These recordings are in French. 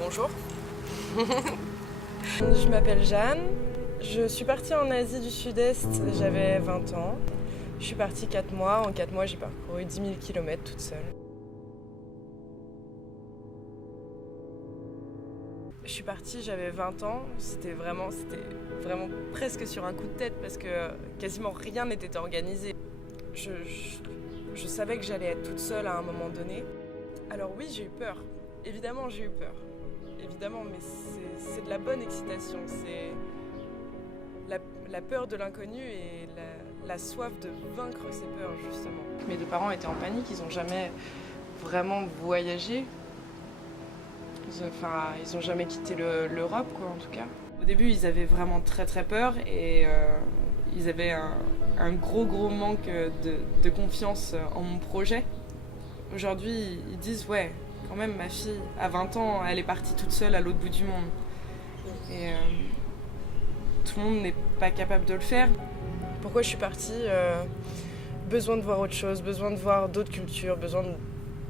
Bonjour. Je m'appelle Jeanne. Je suis partie en Asie du Sud-Est, j'avais 20 ans. Je suis partie 4 mois. En 4 mois, j'ai parcouru 10 000 km toute seule. Je suis partie, j'avais 20 ans. C'était vraiment presque sur un coup de tête parce que quasiment rien n'était organisé. Je savais que j'allais être toute seule à un moment donné. Alors oui, j'ai eu peur. Évidemment, j'ai eu peur. Évidemment, mais c'est de la bonne excitation. C'est la peur de l'inconnu et la soif de vaincre ses peurs, justement. Mes deux parents étaient en panique, ils n'ont jamais vraiment voyagé. Ils n'ont jamais quitté l'Europe, quoi, en tout cas. Au début, ils avaient vraiment très très peur et ils avaient un gros manque de confiance en mon projet. Aujourd'hui, ils disent « ouais, quand même, ma fille, à 20 ans, elle est partie toute seule à l'autre bout du monde. » Et tout le monde n'est pas capable de le faire. Pourquoi je suis partie besoin de voir autre chose, besoin de voir d'autres cultures, besoin de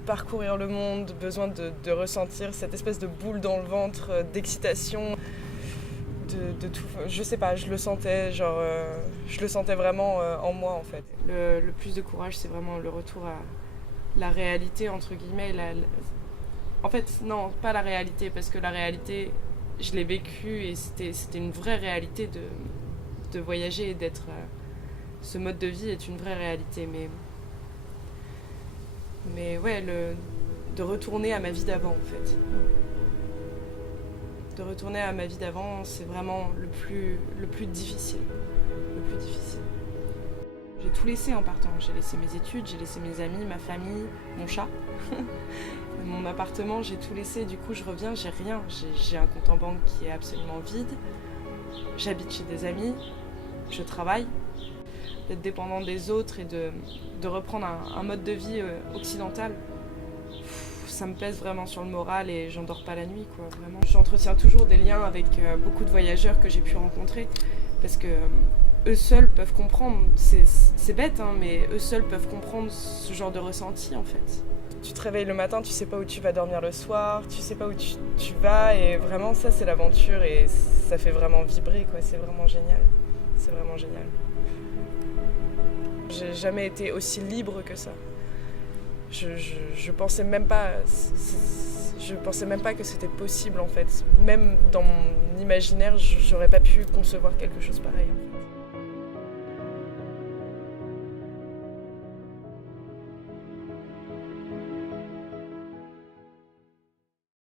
parcourir le monde, besoin de ressentir cette espèce de boule dans le ventre, d'excitation, de tout. Je sais pas, je le sentais vraiment en moi en fait. Le plus de courage, c'est vraiment le retour à la réalité, entre guillemets. En fait, non, pas la réalité, parce que la réalité, je l'ai vécue et c'était une vraie réalité de voyager et d'être... ce mode de vie est une vraie réalité, mais ouais, de retourner à ma vie d'avant, en fait. De retourner à ma vie d'avant, c'est vraiment le plus difficile. Le plus difficile. J'ai tout laissé en partant. J'ai laissé mes études, j'ai laissé mes amis, ma famille, mon chat, mon appartement, j'ai tout laissé. Du coup, je reviens, j'ai rien. J'ai un compte en banque qui est absolument vide. J'habite chez des amis, je travaille. D'être dépendant des autres et de reprendre un mode de vie occidental, ça me pèse vraiment sur le moral et j'en dors pas la nuit, quoi, vraiment. J'entretiens toujours des liens avec beaucoup de voyageurs que j'ai pu rencontrer parce que eux seuls peuvent comprendre, c'est bête, hein, mais eux seuls peuvent comprendre ce genre de ressenti en fait. Tu te réveilles le matin, tu sais pas où tu vas dormir le soir, tu sais pas où tu vas et vraiment ça c'est l'aventure et ça fait vraiment vibrer, quoi, c'est vraiment génial. C'est vraiment génial. J'ai jamais été aussi libre que ça. Je pensais même pas que c'était possible en fait. Même dans mon imaginaire, j'aurais pas pu concevoir quelque chose pareil.